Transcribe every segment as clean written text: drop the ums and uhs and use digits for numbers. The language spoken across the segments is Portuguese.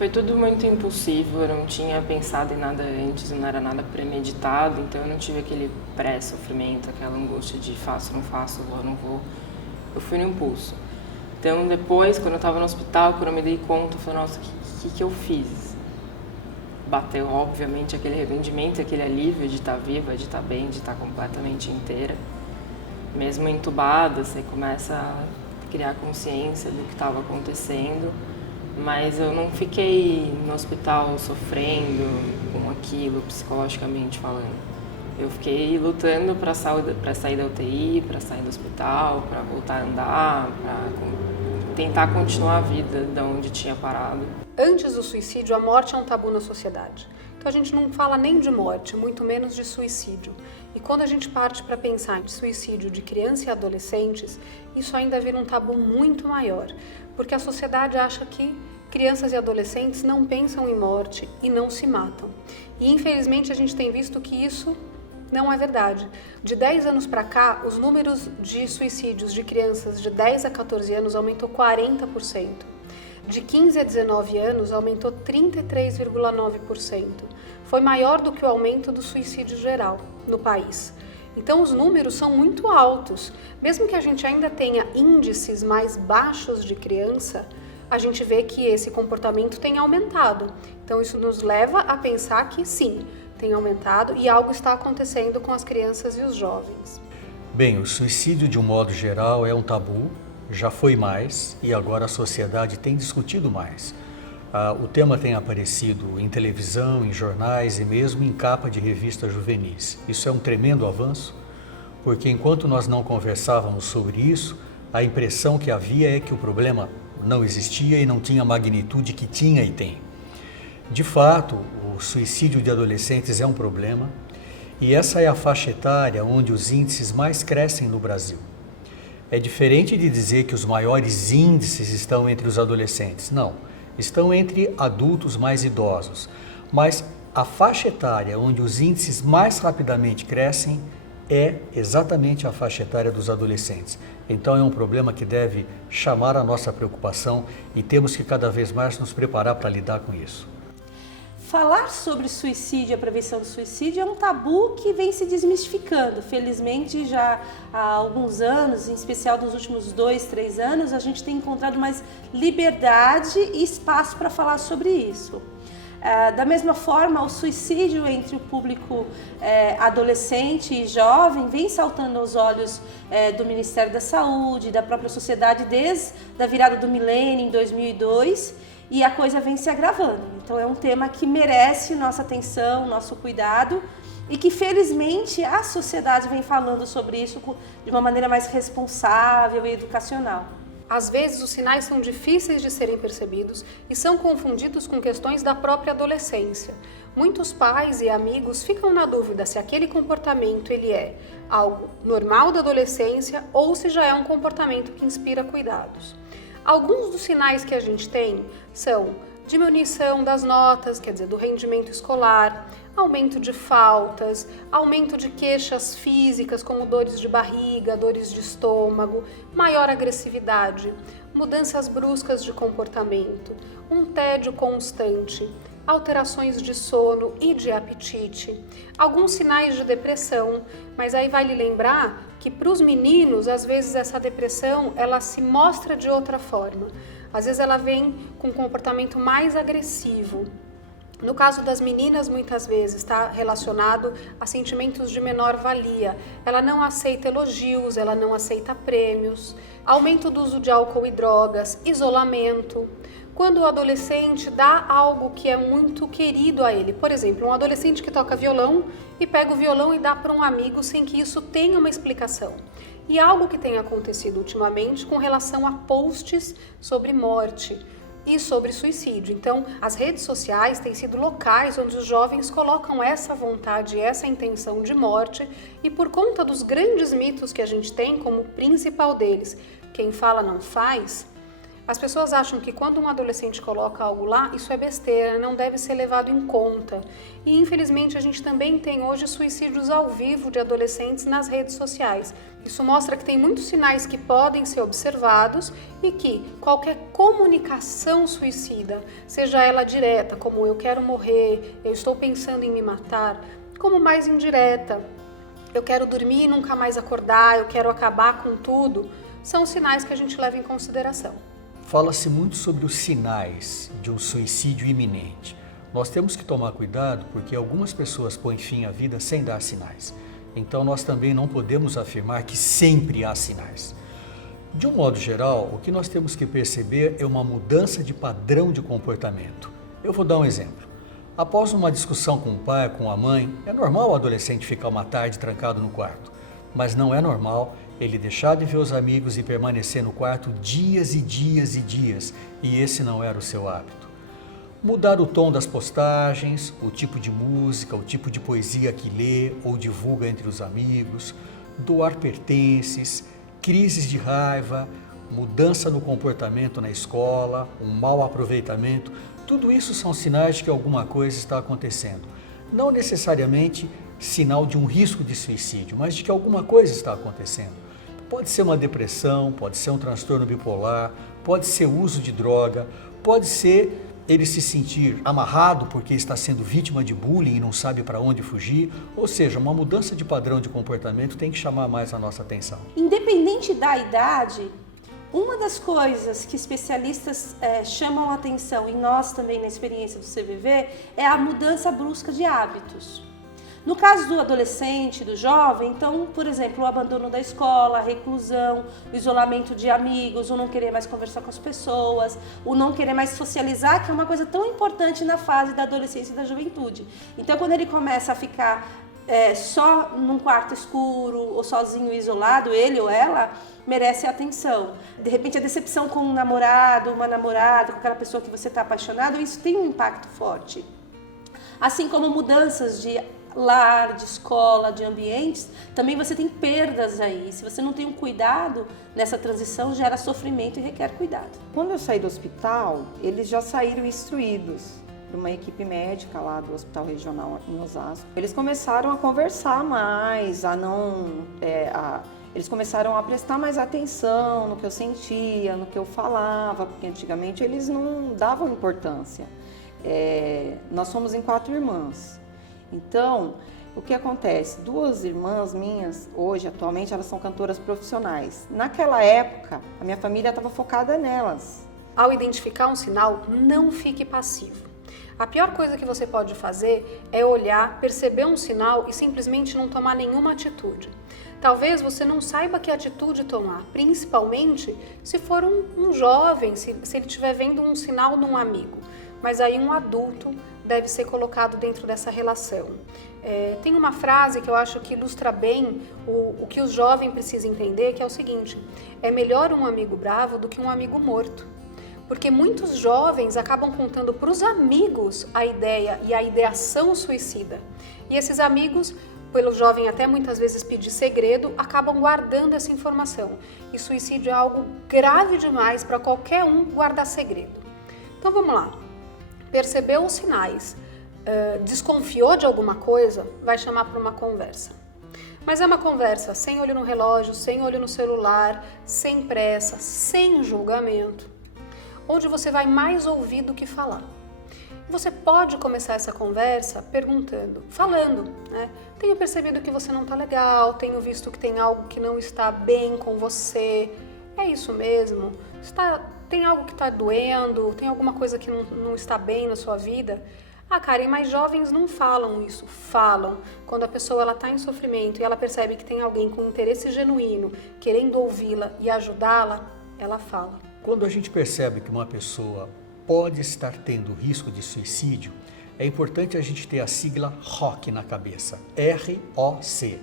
Foi tudo muito impulsivo, eu não tinha pensado em nada antes, não era nada premeditado, então eu não tive aquele pré-sofrimento, aquela angústia de faço, não faço, vou, não vou. Eu fui no impulso. Então depois, quando eu estava no hospital, quando eu me dei conta, eu falei, nossa, o que eu fiz? Bateu, obviamente, aquele arrependimento, aquele alívio de estar viva, de estar bem, de estar completamente inteira. Mesmo entubada, você começa a criar consciência do que estava acontecendo, mas eu não fiquei no hospital sofrendo com aquilo, psicologicamente falando. Eu fiquei lutando para sair da UTI, para sair do hospital, para voltar a andar, para tentar continuar a vida de onde tinha parado. Antes do suicídio, a morte é um tabu na sociedade. Então a gente não fala nem de morte, muito menos de suicídio. E quando a gente parte para pensar em suicídio de crianças e adolescentes, isso ainda vira um tabu muito maior, porque a sociedade acha que crianças e adolescentes não pensam em morte e não se matam. E infelizmente a gente tem visto que isso não é verdade. De 10 anos para cá, os números de suicídios de crianças de 10 a 14 anos aumentou 40%. De 15 a 19 anos, aumentou 33,9%. Foi maior do que o aumento do suicídio geral no país. Então, os números são muito altos. Mesmo que a gente ainda tenha índices mais baixos de criança, a gente vê que esse comportamento tem aumentado. Então, isso nos leva a pensar que sim, tem aumentado e algo está acontecendo com as crianças e os jovens. Bem, o suicídio de um modo geral é um tabu, já foi mais e agora a sociedade tem discutido mais. O tema tem aparecido em televisão, em jornais e mesmo em capa de revistas juvenis. Isso é um tremendo avanço, porque enquanto nós não conversávamos sobre isso, a impressão que havia é que o problema não existia e não tinha a magnitude que tinha e tem. De fato, o suicídio de adolescentes é um problema e essa é a faixa etária onde os índices mais crescem no Brasil. É diferente de dizer que os maiores índices estão entre os adolescentes. Não, estão entre adultos mais idosos. Mas a faixa etária onde os índices mais rapidamente crescem é exatamente a faixa etária dos adolescentes. Então é um problema que deve chamar a nossa preocupação e temos que cada vez mais nos preparar para lidar com isso. Falar sobre suicídio e a prevenção do suicídio é um tabu que vem se desmistificando. Felizmente, já há alguns anos, em especial nos últimos 2, 3 anos, a gente tem encontrado mais liberdade e espaço para falar sobre isso. Da mesma forma, o suicídio entre o público adolescente e jovem vem saltando aos olhos do Ministério da Saúde, da própria sociedade, desde a virada do milênio em 2002, e a coisa vem se agravando. Então é um tema que merece nossa atenção, nosso cuidado, e que felizmente a sociedade vem falando sobre isso de uma maneira mais responsável e educacional. Às vezes os sinais são difíceis de serem percebidos e são confundidos com questões da própria adolescência. Muitos pais e amigos ficam na dúvida se aquele comportamento ele é algo normal da adolescência ou se já é um comportamento que inspira cuidados. Alguns dos sinais que a gente tem são diminuição das notas, quer dizer, do rendimento escolar, aumento de faltas, aumento de queixas físicas como dores de barriga, dores de estômago, maior agressividade, mudanças bruscas de comportamento, um tédio constante, alterações de sono e de apetite, alguns sinais de depressão, mas aí vale lembrar que para os meninos, às vezes essa depressão, ela se mostra de outra forma. Às vezes ela vem com um comportamento mais agressivo. No caso das meninas, muitas vezes está relacionado a sentimentos de menor valia. Ela não aceita elogios, ela não aceita prêmios, aumento do uso de álcool e drogas, isolamento. Quando o adolescente dá algo que é muito querido a ele, por exemplo, um adolescente que toca violão e pega o violão e dá para um amigo sem que isso tenha uma explicação. E algo que tem acontecido ultimamente com relação a posts sobre morte e sobre suicídio. Então, as redes sociais têm sido locais onde os jovens colocam essa vontade, essa intenção de morte, e por conta dos grandes mitos que a gente tem, como o principal deles, quem fala não faz, As pessoas acham que quando um adolescente coloca algo lá, isso é besteira, não deve ser levado em conta. E infelizmente a gente também tem hoje suicídios ao vivo de adolescentes nas redes sociais. Isso mostra que tem muitos sinais que podem ser observados e que qualquer comunicação suicida, seja ela direta, como eu quero morrer, eu estou pensando em me matar, como mais indireta, eu quero dormir e nunca mais acordar, eu quero acabar com tudo, são sinais que a gente leva em consideração. Fala-se muito sobre os sinais de um suicídio iminente. Nós temos que tomar cuidado porque algumas pessoas põem fim à vida sem dar sinais. Então nós também não podemos afirmar que sempre há sinais. De um modo geral, o que nós temos que perceber é uma mudança de padrão de comportamento. Eu vou dar um exemplo. Após uma discussão com o pai, com a mãe, é normal o adolescente ficar uma tarde trancado no quarto, mas não é normal ele deixar de ver os amigos e permanecer no quarto dias e dias e dias, e esse não era o seu hábito. Mudar o tom das postagens, o tipo de música, o tipo de poesia que lê ou divulga entre os amigos, doar pertences, crises de raiva, mudança no comportamento na escola, um mau aproveitamento, tudo isso são sinais de que alguma coisa está acontecendo. Não necessariamente sinal de um risco de suicídio, mas de que alguma coisa está acontecendo. Pode ser uma depressão, pode ser um transtorno bipolar, pode ser uso de droga, pode ser ele se sentir amarrado porque está sendo vítima de bullying e não sabe para onde fugir. Ou seja, uma mudança de padrão de comportamento tem que chamar mais a nossa atenção. Independente da idade, uma das coisas que especialistas chamam a atenção, e nós também na experiência do CVV, é a mudança brusca de hábitos. No caso do adolescente, do jovem, então, por exemplo, o abandono da escola, a reclusão, o isolamento de amigos, o não querer mais conversar com as pessoas, o não querer mais socializar, que é uma coisa tão importante na fase da adolescência e da juventude. Então, quando ele começa a ficar só num quarto escuro ou sozinho, isolado, ele ou ela, merece atenção. De repente, a decepção com um namorado, uma namorada, com aquela pessoa que você está apaixonado, isso tem um impacto forte. Assim como mudanças de lar, de escola, de ambientes, também você tem perdas aí. Se você não tem um cuidado nessa transição, gera sofrimento e requer cuidado. Quando eu saí do hospital, eles já saíram instruídos por uma equipe médica lá do Hospital Regional em Osasco. Eles começaram a conversar mais, eles começaram a prestar mais atenção no que eu sentia, no que eu falava, porque antigamente eles não davam importância. Nós somos em 4 irmãs. Então, o que acontece? 2 irmãs minhas, hoje, atualmente, elas são cantoras profissionais. Naquela época, a minha família estava focada nelas. Ao identificar um sinal, não fique passivo. A pior coisa que você pode fazer é olhar, perceber um sinal e simplesmente não tomar nenhuma atitude. Talvez você não saiba que atitude tomar, principalmente se for um jovem, se ele estiver vendo um sinal num amigo. Mas aí um adulto deve ser colocado dentro dessa relação. Tem uma frase que eu acho que ilustra bem o que o jovem precisa entender, que é o seguinte: é melhor um amigo bravo do que um amigo morto. Porque muitos jovens acabam contando para os amigos a ideia e a ideação suicida. E esses amigos, pelo jovem até muitas vezes pedir segredo, acabam guardando essa informação. E suicídio é algo grave demais para qualquer um guardar segredo. Então vamos lá. Percebeu os sinais, desconfiou de alguma coisa, vai chamar para uma conversa. Mas é uma conversa sem olho no relógio, sem olho no celular, sem pressa, sem julgamento, onde você vai mais ouvir do que falar. Você pode começar essa conversa falando, né? Tenho percebido que você não está legal, tenho visto que tem algo que não está bem com você. É isso mesmo? Tem algo que está doendo? Tem alguma coisa que não está bem na sua vida? Karen, mas jovens não falam isso. Falam. Quando a pessoa está em sofrimento e ela percebe que tem alguém com interesse genuíno, querendo ouvi-la e ajudá-la, ela fala. Quando a gente percebe que uma pessoa pode estar tendo risco de suicídio, é importante a gente ter a sigla ROC na cabeça. R-O-C.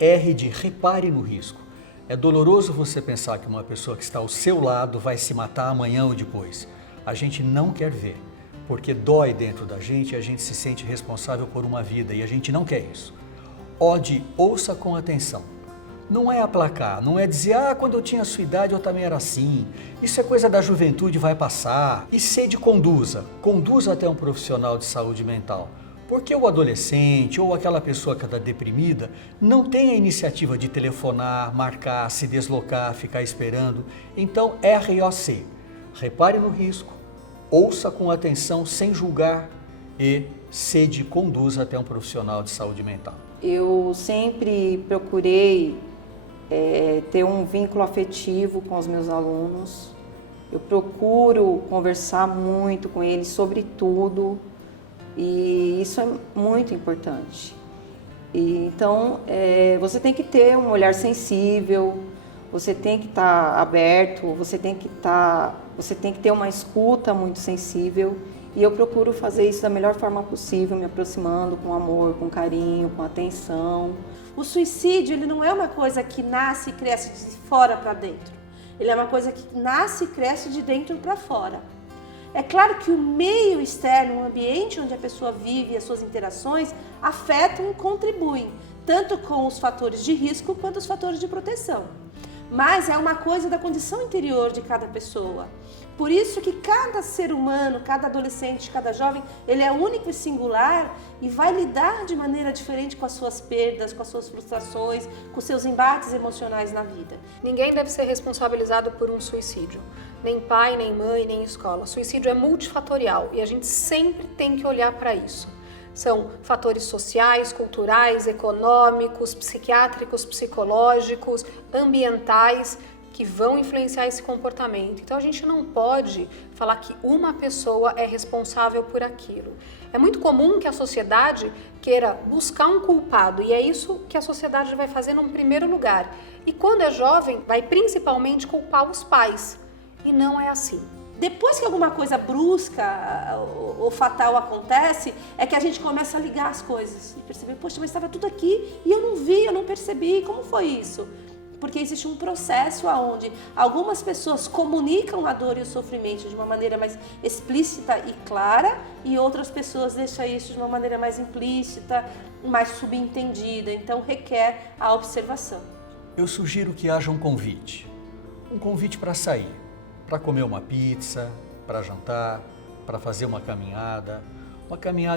R de repare no risco. É doloroso você pensar que uma pessoa que está ao seu lado vai se matar amanhã ou depois. A gente não quer ver, porque dói dentro da gente e a gente se sente responsável por uma vida e a gente não quer isso. O de ouça com atenção. não é aplacar, não é dizer, quando eu tinha a sua idade eu também era assim. Isso é coisa da juventude, vai passar. E sede conduza até um profissional de saúde mental. Porque o adolescente ou aquela pessoa que está deprimida não tem a iniciativa de telefonar, marcar, se deslocar, ficar esperando. Então, ROC. Repare no risco, ouça com atenção, sem julgar e sede conduza até um profissional de saúde mental. Eu sempre procurei ter um vínculo afetivo com os meus alunos. Eu procuro conversar muito com eles sobre tudo e isso é muito importante. Então, você tem que ter um olhar sensível, você tem que estar aberto, você tem que ter uma escuta muito sensível. E eu procuro fazer isso da melhor forma possível, me aproximando com amor, com carinho, com atenção. O suicídio, ele não é uma coisa que nasce e cresce de fora para dentro. Ele é uma coisa que nasce e cresce de dentro para fora. É claro que o meio externo, o ambiente onde a pessoa vive e as suas interações afetam e contribuem, tanto com os fatores de risco quanto os fatores de proteção. Mas é uma coisa da condição interior de cada pessoa. Por isso que cada ser humano, cada adolescente, cada jovem, ele é único e singular e vai lidar de maneira diferente com as suas perdas, com as suas frustrações, com os seus embates emocionais na vida. Ninguém deve ser responsabilizado por um suicídio. Nem pai, nem mãe, nem escola. Suicídio é multifatorial e a gente sempre tem que olhar para isso. São fatores sociais, culturais, econômicos, psiquiátricos, psicológicos, ambientais que vão influenciar esse comportamento. Então a gente não pode falar que uma pessoa é responsável por aquilo. É muito comum que a sociedade queira buscar um culpado e é isso que a sociedade vai fazer num primeiro lugar. E quando é jovem, vai principalmente culpar os pais. E não é assim. Depois que alguma coisa brusca ou fatal acontece, é que a gente começa a ligar as coisas e perceber, poxa, mas estava tudo aqui e eu não vi, eu não percebi, como foi isso? Porque existe um processo onde algumas pessoas comunicam a dor e o sofrimento de uma maneira mais explícita e clara e outras pessoas deixam isso de uma maneira mais implícita, mais subentendida, então requer a observação. Eu sugiro que haja um convite para sair, para comer uma pizza, para jantar, para fazer uma caminhada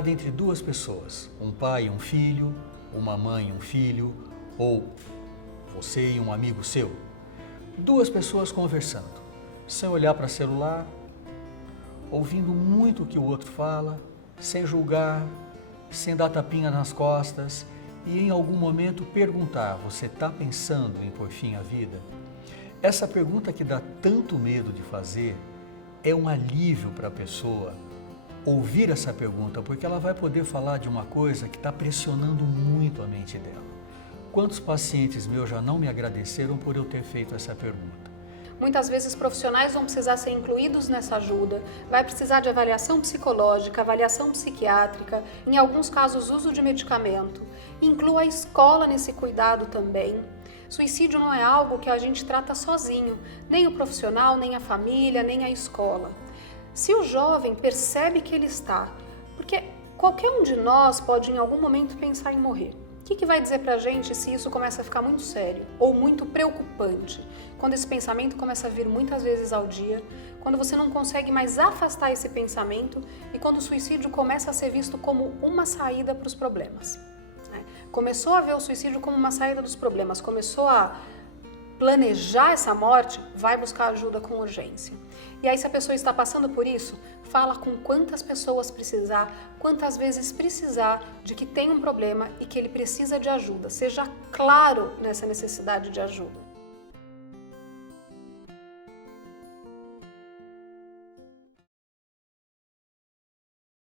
entre duas pessoas, um pai e um filho, uma mãe e um filho, ou você e um amigo seu. Duas pessoas conversando, sem olhar para celular, ouvindo muito o que o outro fala, sem julgar, sem dar tapinha nas costas e em algum momento perguntar, você está pensando em pôr fim à vida? Essa pergunta que dá tanto medo de fazer é um alívio para a pessoa ouvir essa pergunta, porque ela vai poder falar de uma coisa que está pressionando muito a mente dela. Quantos pacientes meus já não me agradeceram por eu ter feito essa pergunta? Muitas vezes profissionais vão precisar ser incluídos nessa ajuda, vai precisar de avaliação psicológica, avaliação psiquiátrica, em alguns casos uso de medicamento. Inclua a escola nesse cuidado também. Suicídio não é algo que a gente trata sozinho, nem o profissional, nem a família, nem a escola. Se o jovem percebe que ele está, porque qualquer um de nós pode em algum momento pensar em morrer. O que vai dizer pra gente se isso começa a ficar muito sério ou muito preocupante? Quando esse pensamento começa a vir muitas vezes ao dia, quando você não consegue mais afastar esse pensamento e quando o suicídio começa a ser visto como uma saída para os problemas. Começou a ver o suicídio como uma saída dos problemas, começou a planejar essa morte, vai buscar ajuda com urgência. E aí, se a pessoa está passando por isso, fala com quantas pessoas precisar, quantas vezes precisar de que tem um problema e que ele precisa de ajuda. Seja claro nessa necessidade de ajuda.